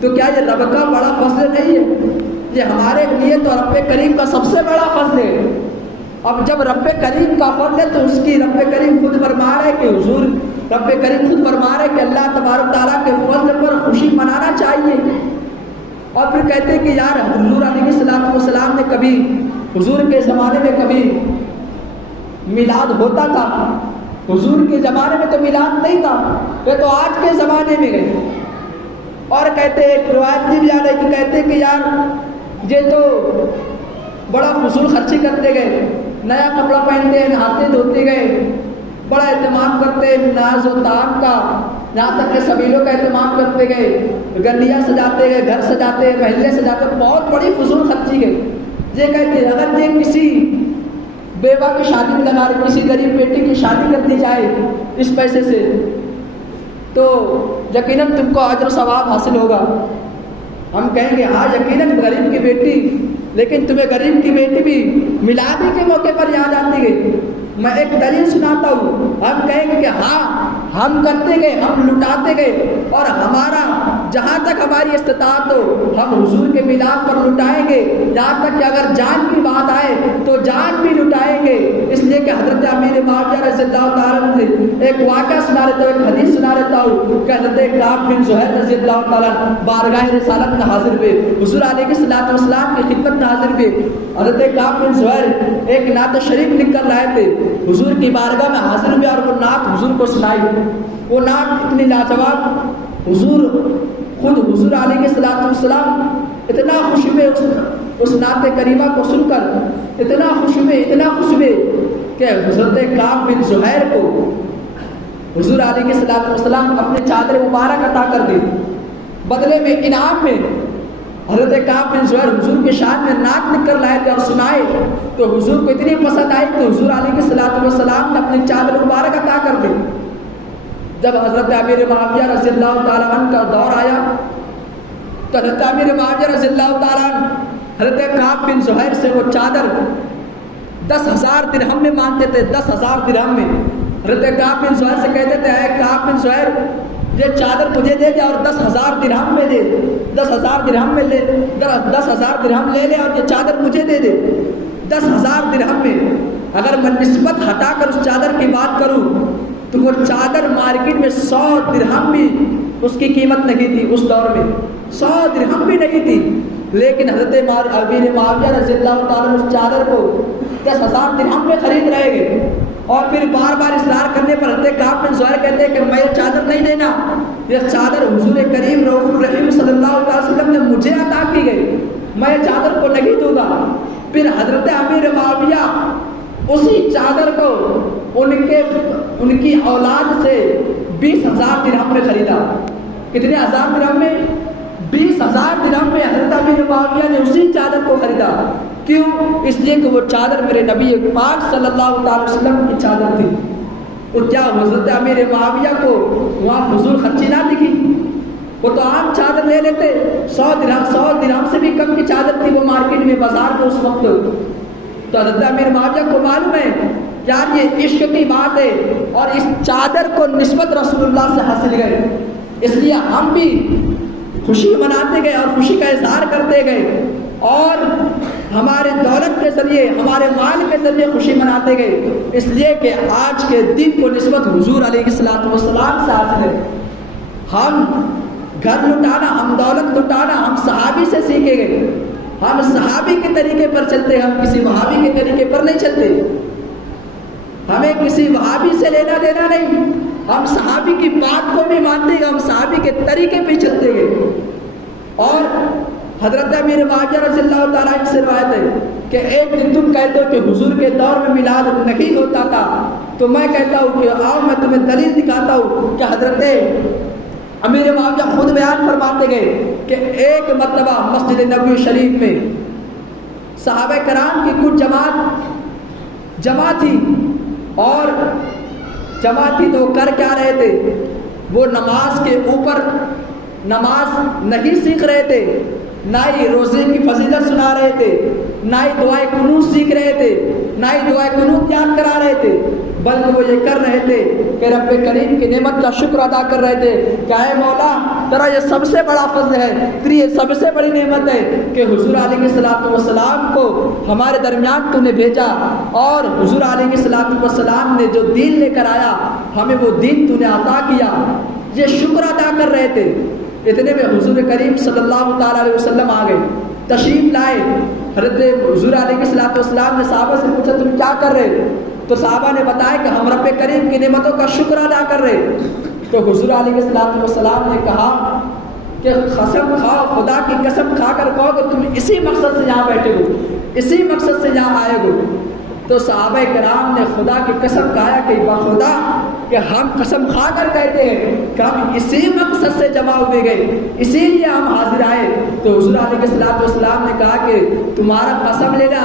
تو کیا یہ رب کا بڑا فضل نہیں ہے؟ یہ ہمارے لیے تو رب کریم کا سب سے بڑا فضل ہے. اب جب رب کریم کا فضل ہے تو اس کی رب کریم خود فرما رہے کہ حضور رب کریم خود فرما رہے کہ اللہ تبارک تعالیٰ کے فضل پر خوشی منانا چاہیے. اور پھر کہتے ہیں کہ یار حضور علیہ السلام نے کبھی حضور کے زمانے میں کبھی میلاد ہوتا تھا؟ حضور کے زمانے میں تو میلاد نہیں تھا، وہ تو آج کے زمانے میں گئے. اور کہتے ہیں ایک روایت بھی آ رہی کہ کہتے ہیں کہ یار یہ تو بڑا فضول خرچی کرتے گئے، نیا کپڑا پہنتے ہیں، نہاتے دھوتے گئے، بڑا اہتمام کرتے ہیں ناز و طعام کا، یہاں تک کہ سبیلوں کا اہتمام کرتے گئے، گلیاں سجاتے گئے، گھر سجاتے، محلے سجاتے، بہت بڑی فضول خرچی گئی. یہ کہتے ہیں اگر یہ کسی بیوہ کی شادی میں لگا رہے، کسی غریب بیٹی کی شادی کر دی جائے اس پیسے سے تو یقیناً تم کو اجر و ثواب حاصل ہوگا. ہم کہیں گے ہاں یقیناً غریب کی بیٹی، لیکن تمہیں غریب کی بیٹی بھی میلادی کے موقع پر یاد آتی گئی. میں ایک دلیل سناتا ہوں. ہم کہیں گے کہ ہاں ہم کرتے گئے، ہم لٹاتے گئے، اور ہمارا جہاں تک ہماری استطاعت ہو ہم حضور کے میلاد پر لٹائیں گے، یہاں تک کہ اگر جان کی بات آئے تو جان بھی لٹائیں گے. اس لیے کہ حضرت امیر معاویہ رضی اللہ تعالیٰ سے ایک واقعہ سنا لیتا ہوں، ایک حدیث سنا لیتا ہوں کہ حضرت کعب بن زہیر رضی اللہ تعالیٰ بارگاہ رسالت میں حاضر ہوئے، حضور علیہ السلام کی خدمت میں حاضر ہوئے. حضرت کعب بن زہیر ایک نعت شریف لکھ کر لائے تھے، حضور کی بارگاہ میں حاضر ہوئے اور وہ نعت حضور کو سنائی. وہ نعت اتنی لاجواب، حضور علیہ السلام اتنا خوش ہوئے اس نعت کریمہ کو سن کر، اتنا خوش ہوئے کہ حضرت کعب بن زہیر کو حضور علیہ السلام اپنے چادر مبارک عطا کر دی. بدلے میں انعام میں حضرت کعب بن زہیر حضور کے شان میں نعت لکھ کر لائے تھے اور سنائے تو حضور کو اتنی پسند آئی کہ حضور علیہ السلام نے اپنی چادر مبارک عطا کر دی. جب حضرت امیر معاویہ رضی اللہ تعالیٰ عنہ کا دور آیا تو حضرت امیر معاویہ رضی اللہ تعالیٰ عنہ حضرت کعب بن زہیر سے وہ چادر 10,000 درہم میں مانگتے تھے. 10,000 درہم میں حضرت کعب بن زہیر سے کہتے تھے اے کعب بن زہیر یہ چادر مجھے دے دے اور 10,000 درہم میں دے، 10,000 درہم میں لے، 10,000 درہم لے لے اور یہ چادر مجھے دے دے. 10,000 درہم میں اگر میں نسبت ہٹا کر اس چادر کی بات کروں تو وہ چادر مارکیٹ میں 100 درہم بھی اس کی قیمت نہیں تھی. اس دور میں 100 درہم بھی نہیں تھی، لیکن حضرت امیر معاویہ رضی اللہ تعالیٰ اس چادر کو 10,000 درہم میں خرید رہے گے. اور پھر بار بار اصرار کرنے پر حضرت کعب بن زہیر کہتے ہیں کہ میں یہ چادر نہیں دینا، یہ چادر حضور کریم رؤوف الرحیم صلی اللہ علیہ وسلم نے مجھے عطا کی گئی، میں یہ چادر کو نہیں دوں گا. پھر حضرت امیر معاویہ اسی چادر کو ان کی اولاد سے 20,000 درہم میں خریدا. کتنے ہزار درہم میں؟ 20,000 درہم میں حضرت امیر معاویہ نے اسی چادر کو خریدا. کیوں؟ اس لیے کہ وہ چادر میرے نبی پاک صلی اللہ علیہ وسلم کی چادر تھی. اور کیا حضرت امیر معاویہ کو وہاں فضول خرچی نہ دکھی؟ وہ تو عام چادر لے لیتے. 100 درہم سے بھی کم کی چادر تھی وہ مارکیٹ میں بازار میں اس وقت. تو حضرت امیر معاویہ کو معلوم ہے یار یہ عشق کی بات ہے اور اس چادر کو نسبت رسول اللہ سے حاصل گئے، اس لیے ہم بھی خوشی مناتے گئے اور خوشی کا اظہار کرتے گئے اور ہمارے دولت کے ذریعے، ہمارے مال کے ذریعے خوشی مناتے گئے. اس لیے کہ آج کے دن کو نسبت حضور علیہ السلام سے حاصل ہے. ہم گھر لٹانا، ہم دولت لٹانا ہم صحابی سے سیکھے گئے. ہم صحابی کے طریقے پر چلتے، ہم کسی وہابی کے طریقے پر نہیں چلتے. ہمیں کسی وہابی سے لینا دینا نہیں، ہم صحابی کی بات کو بھی مانتے ہیں، ہم صحابی کے طریقے پہ چلتے گئے. اور حضرت امیر معاویہ رضی اللہ تعالیٰ عنہ سے روایت ہے کہ ایک دن تم کہتے ہو کہ حضور کے دور میں میلاد نہیں ہوتا تھا، تو میں کہتا ہوں کہ آؤ میں تمہیں دلیل دکھاتا ہوں کہ حضرت امیر معاویہ خود بیان فرماتے گئے کہ ایک مرتبہ مسجد نبوی شریف میں صحابہ کرام کی کچھ جمع تھی تو کر کیا رہے تھے؟ وہ نماز کے اوپر نماز نہیں سیکھ رہے تھے، نہ ہی روزے کی فضیلت سنا رہے تھے، نہ ہی دعائے قنوت سیکھ رہے تھے، نہ ہی دعائے قنوت یاد کرا رہے تھے، بلکہ وہ یہ کر رہے تھے کہ رب کریم کی نعمت کا شکر ادا کر رہے تھے کہ اے مولا تیرا یہ سب سے بڑا فضل ہے، تیری یہ سب سے بڑی نعمت ہے کہ حضور علیہ الصلوۃ والسلام کو ہمارے درمیان تو نے بھیجا، اور حضور علیہ الصلوۃ والسلام نے جو دین لے کر آیا ہمیں وہ دین تو نے عطا کیا۔ یہ شکر ادا کر رہے تھے۔ اتنے میں حضور کریم صلی اللہ تعالیٰ علیہ وسلم آ گئے، تشریف لائے۔ حضرت حضور علیہ الصلوۃ والسلام نے صحابہ سے پوچھا تم کیا کر رہے؟ تو صحابہ نے بتایا کہ ہم رب کریم کی نعمتوں کا شکر ادا کر رہے۔ تو حضور علیہ الصلوۃ والسلام نے کہا کہ قسم کھاؤ، خدا کی قسم کھا کر کہو کہ تم اسی مقصد سے یہاں بیٹھے ہو، اسی مقصد سے یہاں آئے ہو۔ تو صحابہ کرام نے خدا کی قسم کھایا کہ بخدا کہ ہم قسم کھا کر کہتے ہیں کہ ہم اسی مقصد سے جمع ہوئے گئے، اسی لیے ہم حاضر آئے۔ تو حضور علیہ الصلوۃ والسلام نے کہا کہ تمہارا قسم لینا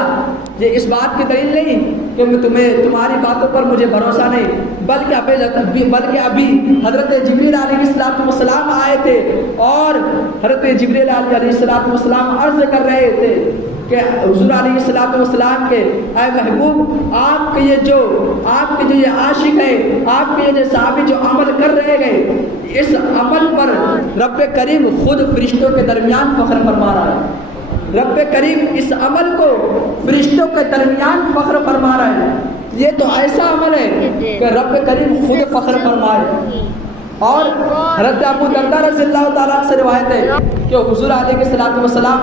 یہ اس بات کی دلیل نہیں کہ تمہاری باتوں پر مجھے بھروسہ نہیں، بلکہ ابھی حضرت جبریل علیہ الصلوۃ والسلام آئے تھے، اور حضرت جبریل علیہ الصلوۃ والسلام عرض کر رہے تھے کہ حضور علیہ الصلوۃ والسلام کے اے محبوب آپ کے جو یہ عاشق ہے، آپ کے یہ صحابی جو عمل کر رہے گئے، اس عمل پر رب کریم خود فرشتوں کے درمیان فخر فرما رہا ہے۔ رب کریم اس عمل کو فرشتوں کے درمیان فخر فرما رہا ہے۔ یہ تو ایسا عمل ہے کہ رب کریم خود فخر فرمائے۔ اور حضرت ابو درداء رضی اللہ تعالیٰ سے روایت ہے کہ حضور علیہ الصلوۃ والسلام،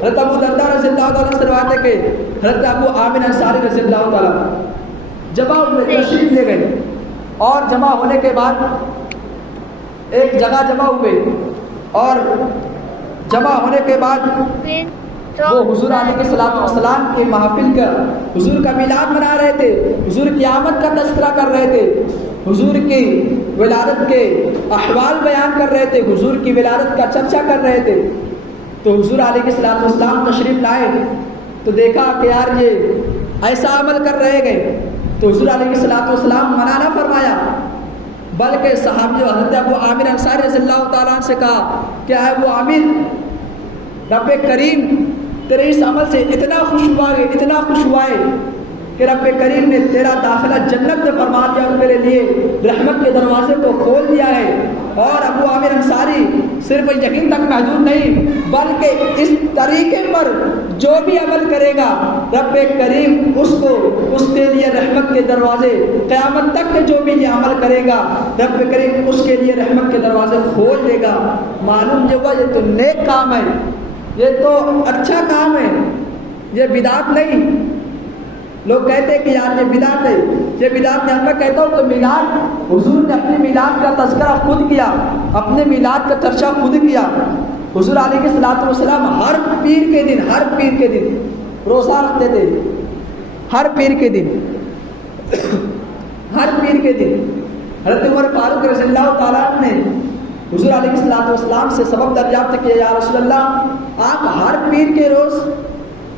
حضرت ابو درداء رضی اللہ تعالیٰ سے روایت ہے کہ حضرت ابو عامر انصاری رضی اللہ تعالیٰ جمع ہوئے، تشریف لے گئے، اور جمع ہونے کے بعد ایک جگہ جمع ہوئے، اور جمع ہونے کے بعد وہ حضور علیہ الصلوۃ والسلام کی محفل کا، حضور کا میلاد منا رہے تھے، حضور کی آمد کا تذکرہ کر رہے تھے، حضور کی ولادت کے احوال بیان کر رہے تھے، حضور کی ولادت کا چرچا کر رہے تھے۔ تو حضور علیہ الصلوۃ والسلام تشریف لائے تو دیکھا کہ یار یہ ایسا عمل کر رہے گئے، تو حضور علیہ الصلوۃ والسلام منع نہ فرمایا، بلکہ صحابی حضرت ابو عامر انصاری رضی اللہ تعالیٰ عنہ سے کہا کہ اے ابو عامر، رب کریم تیرے اس عمل سے اتنا خوش ہوا ہے کہ رب کریم نے تیرا داخلہ جنت میں فرما دیا اور میرے لیے رحمت کے دروازے کو کھول دیا ہے۔ اور ابو عامر انصاری صرف یقین تک محدود نہیں، بلکہ اس طریقے پر جو بھی عمل کرے گا رب کریم اس کے لیے رحمت کے دروازے، قیامت تک کے جو بھی یہ عمل کرے گا رب کریم اس کے لیے رحمت کے دروازے کھول دے گا۔ معلوم یہ ہوا یہ تو نیک کام ہے، یہ تو اچھا کام ہے، یہ بدعت نہیں۔ لوگ کہتے ہیں کہ یار یہ بدعت ہے، یہ بدعت نہیں۔ میں کہتا ہوں کہ میلاد، حضور نے اپنے میلاد کا تذکرہ خود کیا، اپنے میلاد کا چرچا خود کیا۔ حضور علیہ الصلوۃ والسلام ہر پیر کے دن روزہ رکھتے تھے، ہر پیر کے دن حضرت عمر فاروق رضی اللہ تعالیٰ نے حضور علیہ الصلوۃ والسلام سے سبب دریافت کیا، یا رسول اللہ آپ ہر پیر کے روز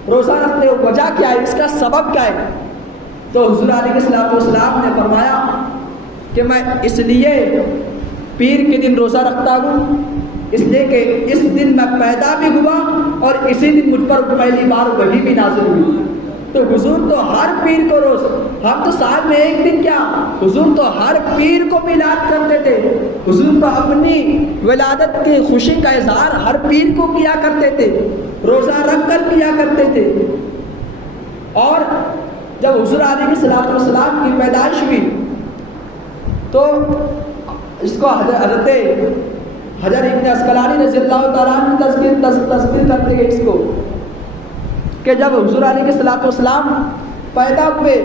روزہ رکھتے ہو، وجہ کیا ہے، اس کا سبب کیا ہے؟ تو حضور علیہ الصلوۃ والسلام نے فرمایا کہ میں اس لیے پیر کے دن روزہ رکھتا ہوں، اس لیے کہ اس دن میں پیدا بھی ہوا اور اسی دن مجھ پر پہلی بار وحی بھی نازل ہوئی۔ تو حضور تو ہر پیر کو روز، ہم تو سال میں ایک دن کیا، حضور تو ہر پیر کو میلاد کرتے تھے، حضور تو اپنی ولادت کی خوشی کا اظہار ہر پیر کو کیا کرتے تھے، روزہ رکھ کر کیا کرتے تھے۔ اور جب حضور علیہ الصلوۃ والسلام کی پیدائش ہوئی تو اس کو حضرت حجر ابن عسقلانی رضی اللہ تعالیٰ عنہ تذکیر کرتے ہیں اس کو، کہ جب حضور علیہ الصلوۃ والسلام پیدا ہوئے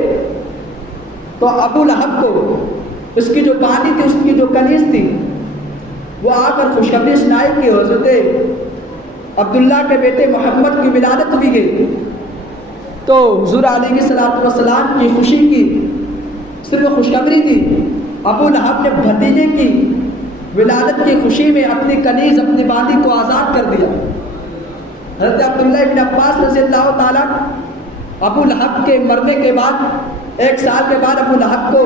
تو ابو لہب کو اس کی جو بانی تھی، اس کی جو کنیز تھی، وہ آ کر خوشخبری سنائی کہ حضرت عبداللہ کے بیٹے محمد کی ولادت ہوئی گئی۔ تو حضور علیہ الصلوۃ والسلام کی خوشی کی صرف خوشخبری تھی، ابو لہب نے بھتیجے کی ولادت کی خوشی میں اپنی کنیز، اپنی باندی کو آزاد کر دیا۔ حضرت عبداللہ ابن عباس رضی اللہ تعالیٰ ابو لہب کے مرنے کے بعد 1 سال کے بعد ابو لہب کو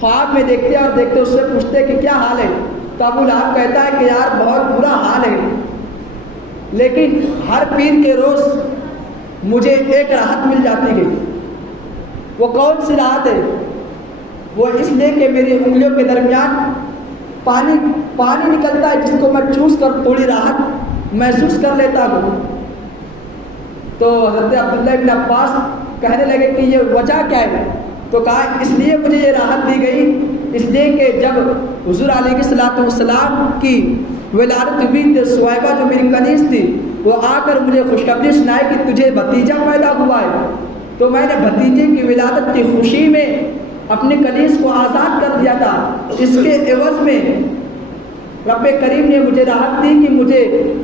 خواب میں دیکھتے اور دیکھتے اس سے پوچھتے کہ کیا حال ہے؟ تو ابو لہب کہتا ہے کہ یار بہت برا حال ہے، لیکن ہر پیر کے روز مجھے ایک راحت مل جاتی ہے۔ وہ کون سی راحت ہے؟ وہ اس لیے کہ میری انگلیوں کے درمیان پانی نکلتا ہے، جس کو میں چوس کر تھوڑی راحت محسوس کر لیتا ہوں۔ تو حضرت عبداللہ بن عباس کہنے لگے کہ یہ وجہ کیا ہے؟ تو کہا اس لیے مجھے یہ راحت دی گئی، اس لیے کہ جب حضور علیہ الصلوۃ والسلام کی ولادت ہوئی تو صہیبہ جو میری کنیز تھی وہ آ کر مجھے خوشخبری سنائی کہ تجھے بھتیجا پیدا ہوا ہے۔ تو میں نے بھتیجے کی ولادت کی خوشی میں اپنی کنیز کو آزاد کر دیا تھا، اس کے عوض میں رب کریم نے مجھے راحت دی کہ مجھے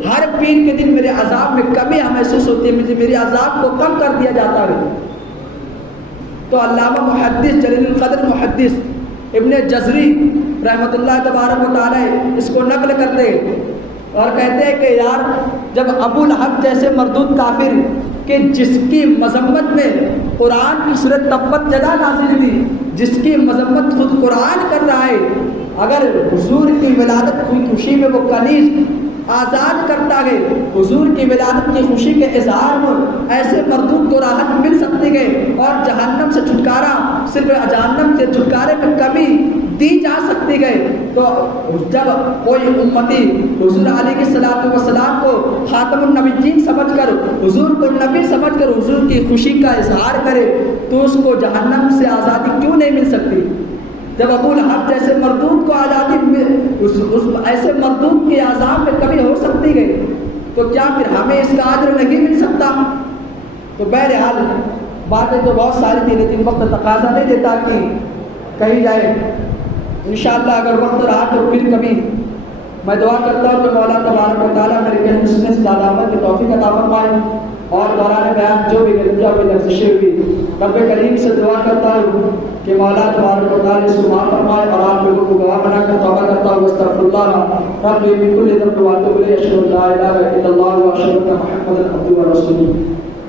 ہر پیر کے دن میرے عذاب میں کمی محسوس ہوتی ہے، مجھے میرے عذاب کو کم کر دیا جاتا ہے۔ تو علامہ محدث جلیل القدر محدث ابن جزری رحمۃ اللہ تبارک و تعالی اس کو نقل کرتے اور کہتے ہیں کہ یار جب ابو لہب جیسے مردود کافر کہ جس کی مذمت میں قرآن کی سورۃ تبت یدا نازل ہوئی، جس کی مذمت خود قرآن کر رہا ہے، اگر حضور کی ولادت کی خوشی میں وہ کنیز آزاد کرتا ہے، حضور کی ولادت کی خوشی کے اظہار میں ایسے مردود کو راحت مل سکتی ہے اور جہنم سے چھٹکارا، صرف جہنم سے چھٹکارے میں کمی دی جا سکتی ہے، تو جب کوئی امتی حضور علیہ الصلوۃ والسلام کو خاتم النبیین سمجھ کر، حضور کو نبی سمجھ کر حضور کی خوشی کا اظہار کرے تو اس کو جہنم سے آزادی کیوں نہیں مل سکتی؟ جب ابو لہب جیسے مردود کو آزادی ایسے مردود کے عذاب میں کمی ہو سکتی ہے تو کیا پھر ہمیں اس کا اجر نہیں مل سکتا؟ تو بہرحال باتیں تو بہت ساری تھی، لیکن وقت تقاضا نہیں دیتا کہ کہیں جائے۔ انشاءاللہ اگر وقت رہا تو پھر کبھی میں دعا کرتا ہوں کہ مولا تبارک و تعالیٰ میرے کہنے سننے سے زیادہ عمل کی توفیق عطا فرمائے، اور دوران بیان جو بھی غلطیاں ہوئی لفظشیں ہوئی رب کریم سے دعا کرتا ہوں کہ مولا تبارک و تعالیٰ اس کو معاف فرمائے، اور آپ لوگوں کو گواہ بنا کر توبہ کرتا ہوں استغفر اللہ رب من کل ذنب واتوب الیہ، اشہد ان لا الہ الا اللہ واشہد ان محمدا عبدہ ورسولہ۔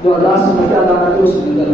جو اللہ سے مجھے ادا کرتے اس میں